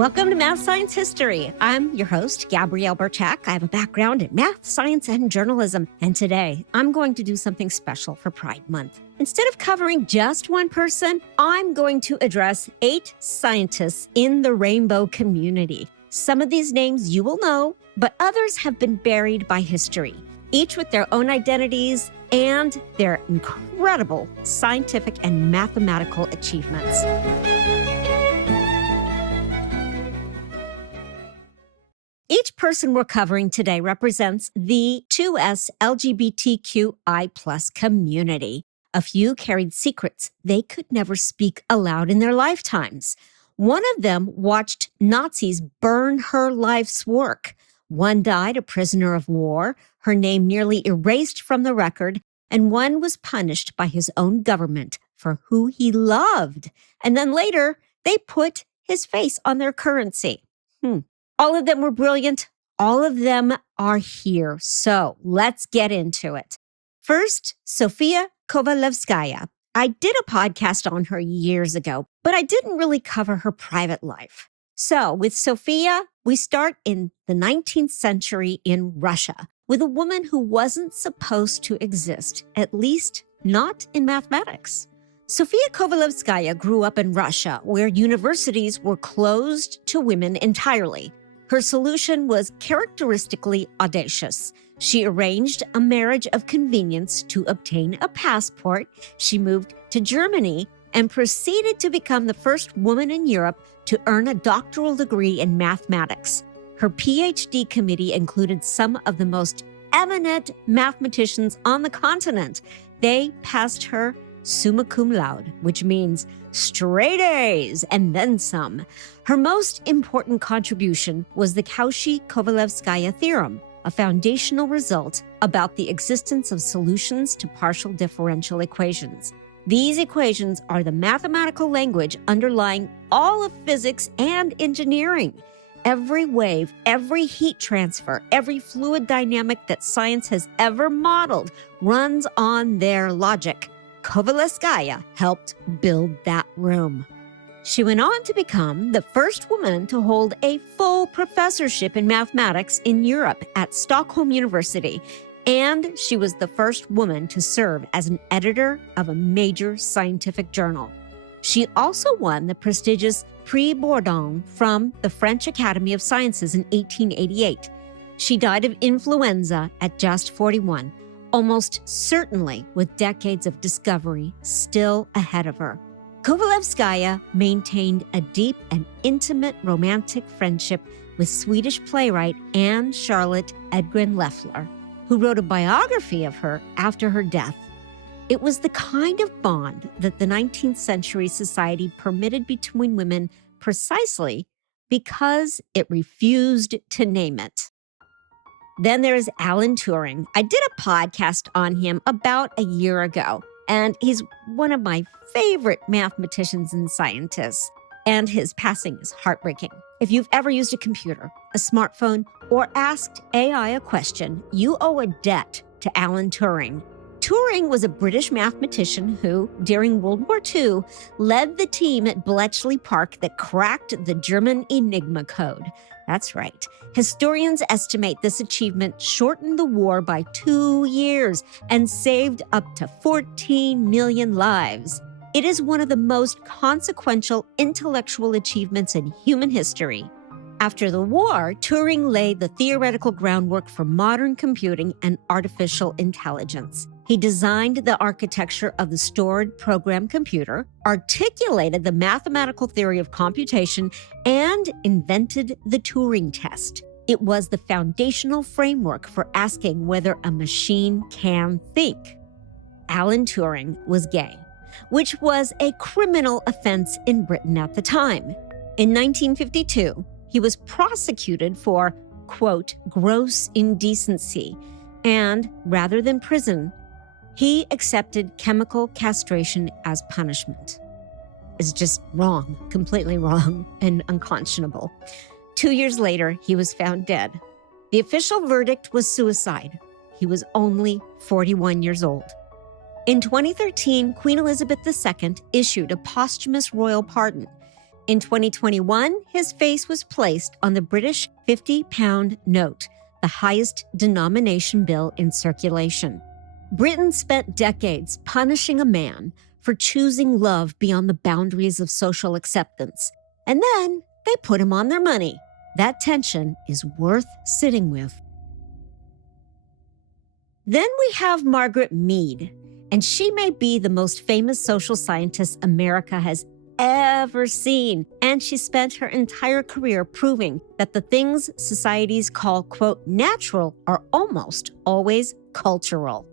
Welcome to Math Science History. I'm your host, Gabrielle Berchak. I have a background in math, science, and journalism. And today, I'm going to do something special for Pride Month. Instead of covering just one person, I'm going to address 8 scientists in the rainbow community. Some of these names you will know, but others have been buried by history, each with their own identities and their incredible scientific and mathematical achievements. Each person we're covering today represents the 2S LGBTQI+ community. A few carried secrets they could never speak aloud in their lifetimes. One of them watched Nazis burn her life's work. One died a prisoner of war, her name nearly erased from the record, and one was punished by his own government for who he loved. And then later, they put his face on their currency. All of them were brilliant. All of them are here. So let's get into it. First, Sofia Kovalevskaya. I did a podcast on her years ago, but I didn't really cover her private life. So with Sofia, we start in the 19th century in Russia with a woman who wasn't supposed to exist, at least not in mathematics. Sofia Kovalevskaya grew up in Russia, where universities were closed to women entirely. Her solution was characteristically audacious. She arranged a marriage of convenience to obtain a passport. She moved to Germany and proceeded to become the first woman in Europe to earn a doctoral degree in mathematics. Her PhD committee included some of the most eminent mathematicians on the continent. They passed her summa cum laude, which means straight A's and then some. Her most important contribution was the Cauchy-Kovalevskaya theorem, a foundational result about the existence of solutions to partial differential equations. These equations are the mathematical language underlying all of physics and engineering. Every wave, every heat transfer, every fluid dynamic that science has ever modeled runs on their logic. Kovalevskaya helped build that room. She went on to become the first woman to hold a full professorship in mathematics in Europe at Stockholm University, and she was the first woman to serve as an editor of a major scientific journal. She also won the prestigious Prix Bourdon from the French Academy of Sciences in 1888. She died of influenza at just 41. Almost certainly with decades of discovery still ahead of her. Kovalevskaya maintained a deep and intimate romantic friendship with Swedish playwright Anne Charlotte Edgren Leffler, who wrote a biography of her after her death. It was the kind of bond that the 19th century society permitted between women precisely because it refused to name it. Then there's Alan Turing. I did a podcast on him about a year ago, and he's one of my favorite mathematicians and scientists, and his passing is heartbreaking. If you've ever used a computer, a smartphone, or asked AI a question, you owe a debt to Alan Turing. Turing was a British mathematician who, during World War II, led the team at Bletchley Park that cracked the German Enigma code. That's right. Historians estimate this achievement shortened the war by 2 years and saved up to 14 million lives. It is one of the most consequential intellectual achievements in human history. After the war, Turing laid the theoretical groundwork for modern computing and artificial intelligence. He designed the architecture of the stored program computer, articulated the mathematical theory of computation, and invented the Turing test. It was the foundational framework for asking whether a machine can think. Alan Turing was gay, which was a criminal offense in Britain at the time. In 1952, he was prosecuted for, quote, gross indecency, and rather than prison, he accepted chemical castration as punishment. It's just wrong, completely wrong, and unconscionable. 2 years later, he was found dead. The official verdict was suicide. He was only 41 years old. In 2013, Queen Elizabeth II issued a posthumous royal pardon. In 2021, his face was placed on the British £50 note, the highest denomination bill in circulation. Britain spent decades punishing a man for choosing love beyond the boundaries of social acceptance. And then they put him on their money. That tension is worth sitting with. Then we have Margaret Mead, and she may be the most famous social scientist America has ever seen. And she spent her entire career proving that the things societies call, quote, natural are almost always cultural.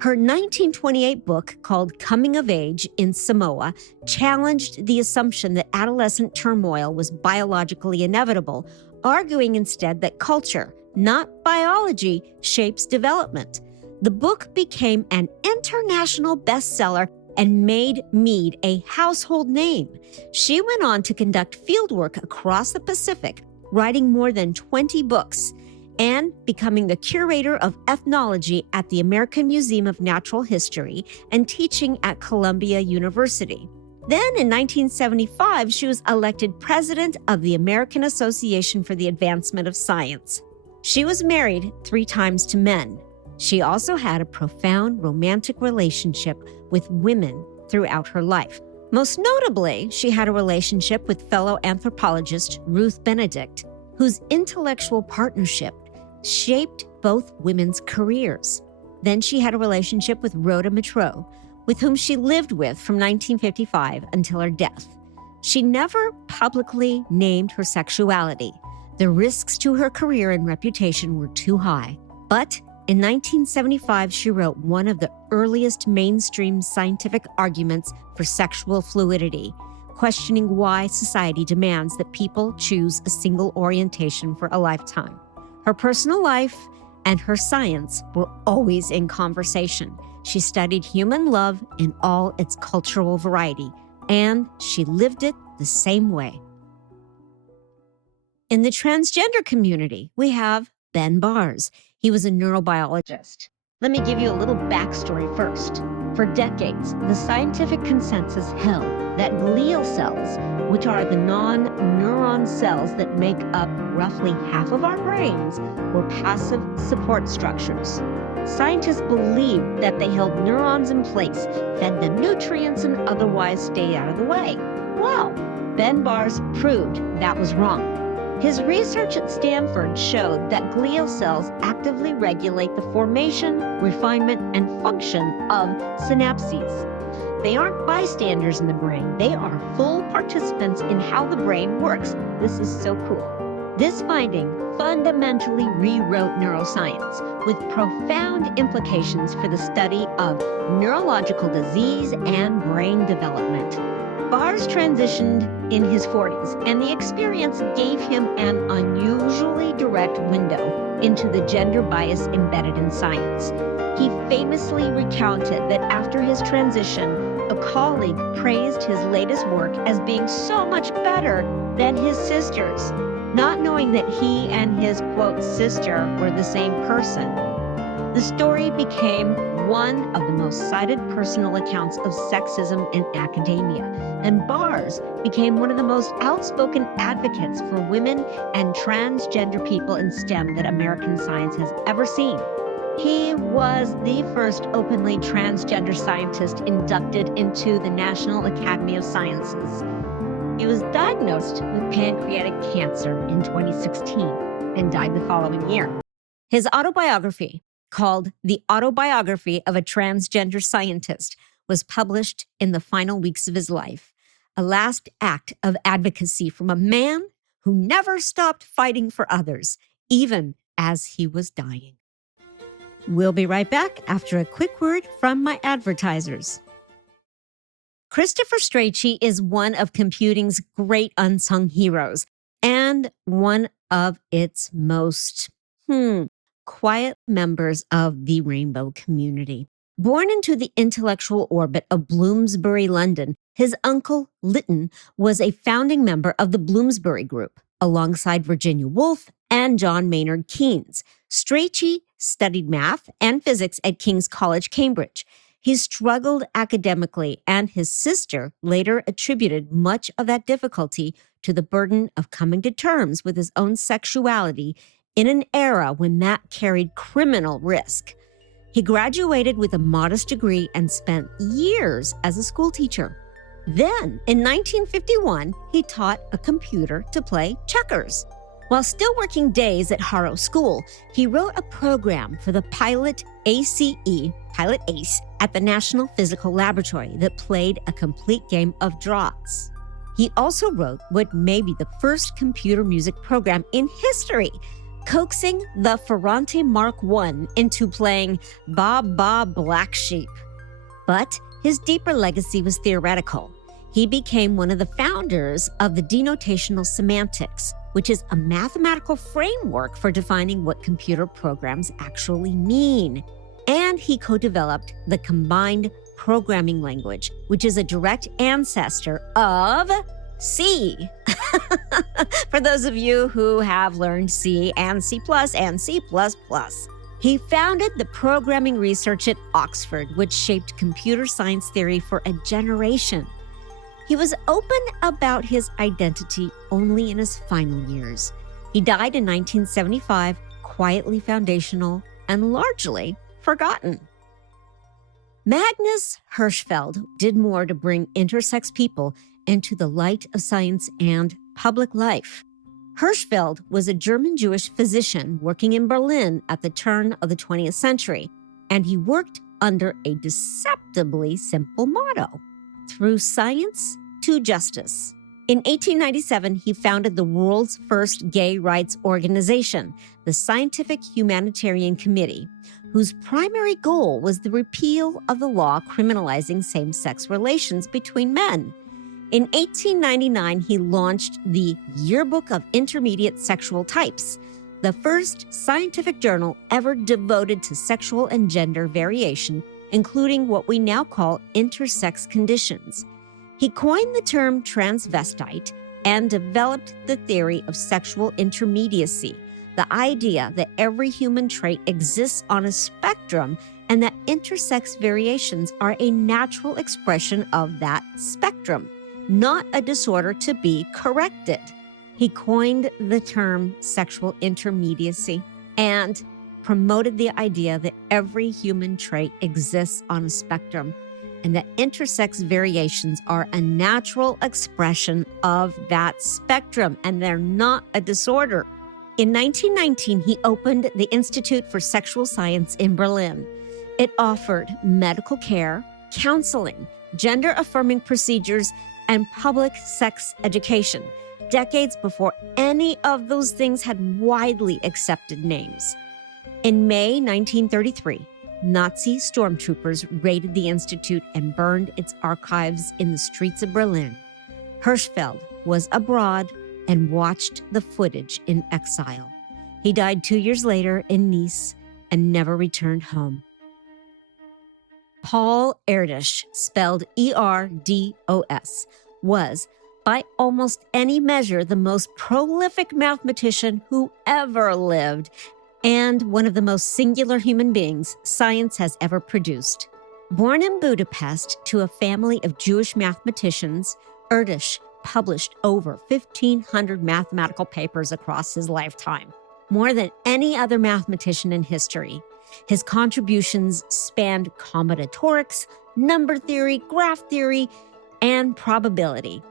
Her 1928 book called Coming of Age in Samoa challenged the assumption that adolescent turmoil was biologically inevitable, arguing instead that culture, not biology, shapes development. The book became an international bestseller and made Mead a household name. She went on to conduct fieldwork across the Pacific, writing more than 20 books, and becoming the curator of ethnology at the American Museum of Natural History and teaching at Columbia University. Then in 1975, she was elected president of the American Association for the Advancement of Science. She was married 3 times to men. She also had a profound romantic relationship with women throughout her life. Most notably, she had a relationship with fellow anthropologist Ruth Benedict, whose intellectual partnership shaped both women's careers. Then she had a relationship with Rhoda Mitro, with whom she lived with from 1955 until her death. She never publicly named her sexuality. The risks to her career and reputation were too high. But in 1975, she wrote one of the earliest mainstream scientific arguments for sexual fluidity, questioning why society demands that people choose a single orientation for a lifetime. Her personal life and her science were always in conversation. She studied human love in all its cultural variety, and she lived it the same way. In the transgender community, we have Ben Bars. He was a neurobiologist. Let me give you a little backstory first. For decades, the scientific consensus held that glial cells, which are the non-neuron cells that make up roughly half of our brains, were passive support structures. Scientists believed that they held neurons in place, fed them nutrients, and otherwise stayed out of the way. Well, Ben Bars proved that was wrong. His research at Stanford showed that glial cells actively regulate the formation, refinement, and function of synapses. They aren't bystanders in the brain. They are full participants in how the brain works. This is so cool. This finding fundamentally rewrote neuroscience with profound implications for the study of neurological disease and brain development. Bars transitioned in his 40s, and the experience gave him an unusually direct window into the gender bias embedded in science. He famously recounted that after his transition, a colleague praised his latest work as being so much better than his sister's, not knowing that he and his, quote, sister were the same person. The story became one of the most cited personal accounts of sexism in academia, and Bars became one of the most outspoken advocates for women and transgender people in STEM that American science has ever seen. He was the first openly transgender scientist inducted into the National Academy of Sciences. He was diagnosed with pancreatic cancer in 2016 and died the following year. His autobiography, called The Autobiography of a Transgender Scientist, was published in the final weeks of his life, a last act of advocacy from a man who never stopped fighting for others, even as he was dying. We'll be right back after a quick word from my advertisers. Christopher Strachey is one of computing's great unsung heroes and one of its most, quiet members of the rainbow community. Born into the intellectual orbit of Bloomsbury, London, his uncle, Lytton, was a founding member of the Bloomsbury Group, alongside Virginia Woolf and John Maynard Keynes. Strachey studied math and physics at King's College, Cambridge. He struggled academically, and his sister later attributed much of that difficulty to the burden of coming to terms with his own sexuality in an era when that carried criminal risk. He graduated with a modest degree and spent years as a schoolteacher. Then, in 1951, he taught a computer to play checkers. While still working days at Harrow School, he wrote a program for the Pilot ACE, at the National Physical Laboratory that played a complete game of draughts. He also wrote what may be the first computer music program in history, coaxing the Ferrante Mark I into playing Ba Ba Black Sheep. But his deeper legacy was theoretical. He became one of the founders of the denotational semantics, which is a mathematical framework for defining what computer programs actually mean. And he co-developed the combined programming language, which is a direct ancestor of C. For those of you who have learned C and C++ and C++. He founded the programming research at Oxford, which shaped computer science theory for a generation. He was open about his identity only in his final years. He died in 1975, quietly foundational and largely forgotten. Magnus Hirschfeld did more to bring intersex people into the light of science and public life. Hirschfeld was a German-Jewish physician working in Berlin at the turn of the 20th century, and he worked under a deceptively simple motto: through science to justice. In 1897, he founded the world's first gay rights organization, the Scientific Humanitarian Committee, whose primary goal was the repeal of the law criminalizing same-sex relations between men. In 1899, he launched the Yearbook of Intermediate Sexual Types, the first scientific journal ever devoted to sexual and gender variation, including what we now call intersex conditions. He coined the term transvestite and developed the theory of sexual intermediacy, the idea that every human trait exists on a spectrum and that intersex variations are a natural expression of that spectrum, not a disorder to be corrected. He coined the term sexual intermediacy and promoted the idea that every human trait exists on a spectrum and that intersex variations are a natural expression of that spectrum and they're not a disorder. In 1919, he opened the Institute for Sexual Science in Berlin. It offered medical care, counseling, gender-affirming procedures, and public sex education, decades before any of those things had widely accepted names. In May 1933, Nazi stormtroopers raided the institute and burned its archives in the streets of Berlin. Hirschfeld was abroad and watched the footage in exile. He died 2 years later in Nice and never returned home. Paul Erdős, spelled E-R-D-O-S, was, by almost any measure, the most prolific mathematician who ever lived and one of the most singular human beings science has ever produced. Born in Budapest to a family of Jewish mathematicians, Erdős published over 1,500 mathematical papers across his lifetime, more than any other mathematician in history. His contributions spanned combinatorics, number theory, graph theory, and probability,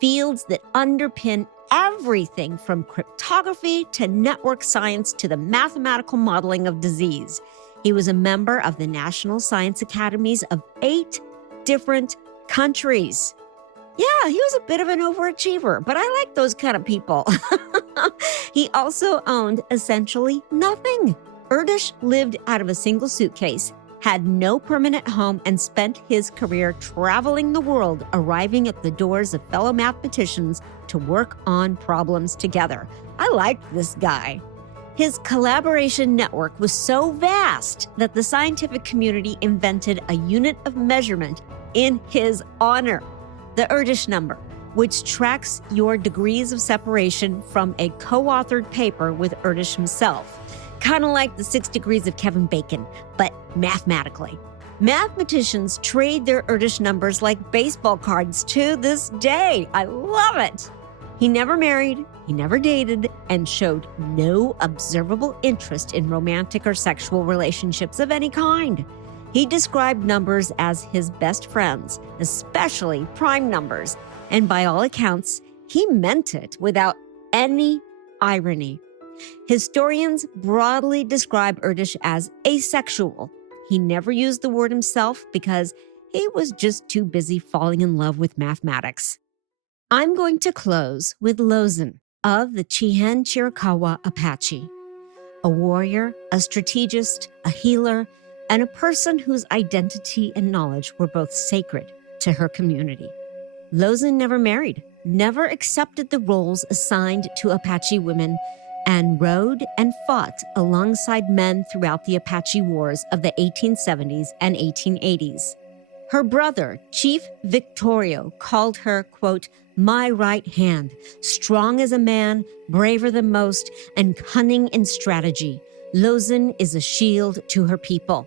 fields that underpin everything from cryptography to network science to the mathematical modeling of disease. He was a member of the National Science Academies of 8 different countries. Yeah, he was a bit of an overachiever, but I like those kind of people. He also owned essentially nothing. Erdős lived out of a single suitcase, had no permanent home, and spent his career traveling the world, arriving at the doors of fellow mathematicians to work on problems together. I liked this guy. His collaboration network was so vast that the scientific community invented a unit of measurement in his honor, the Erdős number, which tracks your degrees of separation from a co-authored paper with Erdős himself. Kind of like the 6 degrees of Kevin Bacon, but mathematically. Mathematicians trade their Erdős numbers like baseball cards to this day. I love it. He never married, he never dated, and showed no observable interest in romantic or sexual relationships of any kind. He described numbers as his best friends, especially prime numbers, and by all accounts, he meant it without any irony. Historians broadly describe Erdős as asexual. He never used the word himself because he was just too busy falling in love with mathematics. I'm going to close with Lozen of the Chihenne Chiricahua Apache, a warrior, a strategist, a healer, and a person whose identity and knowledge were both sacred to her community. Lozen never married, never accepted the roles assigned to Apache women, and rode and fought alongside men throughout the Apache Wars of the 1870s and 1880s. Her brother, Chief Victorio, called her, quote, my right hand, strong as a man, braver than most, and cunning in strategy. Lozen is a shield to her people.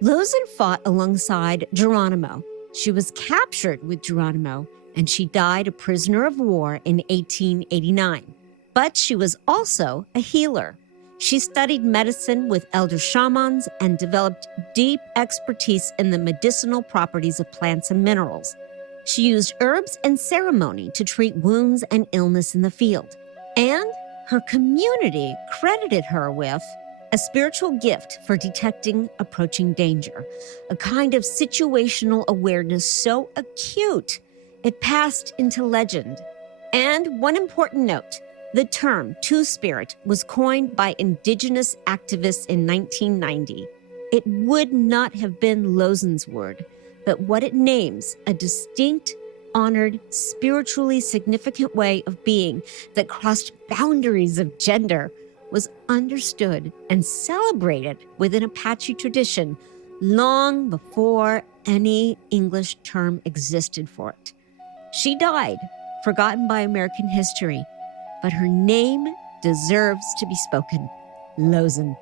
Lozen fought alongside Geronimo. She was captured with Geronimo, and she died a prisoner of war in 1889. But she was also a healer. She studied medicine with elder shamans and developed deep expertise in the medicinal properties of plants and minerals. She used herbs and ceremony to treat wounds and illness in the field. And her community credited her with a spiritual gift for detecting approaching danger, a kind of situational awareness so acute it passed into legend. And one important note, the term Two-Spirit was coined by indigenous activists in 1990. It would not have been Lozen's word, but what it names, a distinct, honored, spiritually significant way of being that crossed boundaries of gender, was understood and celebrated within Apache tradition long before any English term existed for it. She died, forgotten by American history, but her name deserves to be spoken, Lozen.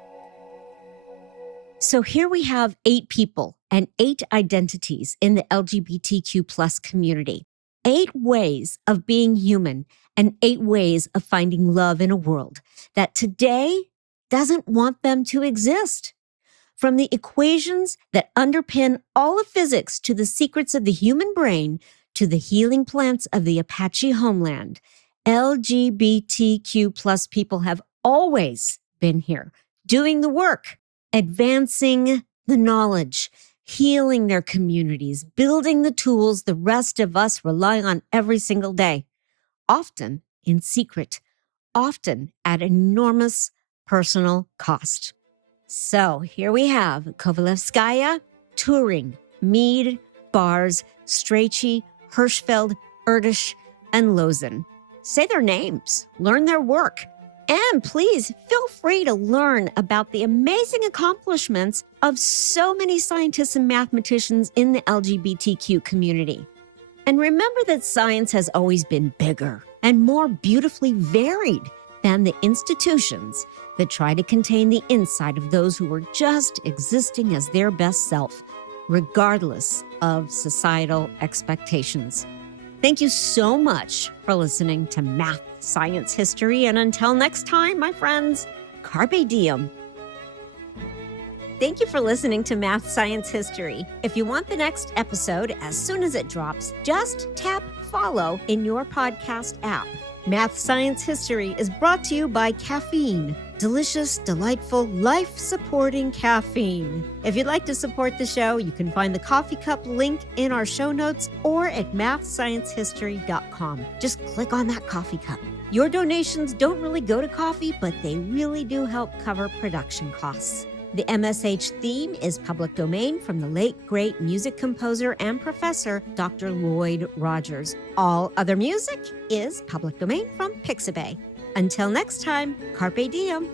So here we have 8 people and 8 identities in the LGBTQ plus community, 8 ways of being human and 8 ways of finding love in a world that today doesn't want them to exist. From the equations that underpin all of physics to the secrets of the human brain to the healing plants of the Apache homeland, LGBTQ plus people have always been here, doing the work, advancing the knowledge, healing their communities, building the tools the rest of us rely on every single day, often in secret, often at enormous personal cost. So here we have Kovalevskaya, Turing, Mead, Bars, Strachey, Hirschfeld, Erdős, and Lozen. Say their names, learn their work, and please feel free to learn about the amazing accomplishments of so many scientists and mathematicians in the LGBTQ community. And remember that science has always been bigger and more beautifully varied than the institutions that try to contain the inside of those who are just existing as their best self, regardless of societal expectations. Thank you so much for listening to Math, Science, History, and until next time, my friends, carpe diem. Thank you for listening to Math, Science, History. If you want the next episode as soon as it drops, just tap follow in your podcast app. Math, Science, History is brought to you by caffeine. Delicious, delightful, life-supporting caffeine. If you'd like to support the show, you can find the coffee cup link in our show notes or at mathsciencehistory.com. Just click on that coffee cup. Your donations don't really go to coffee, but they really do help cover production costs. The MSH theme is public domain from the late, great music composer and professor, Dr. Lloyd Rogers. All other music is public domain from Pixabay. Until next time, carpe diem.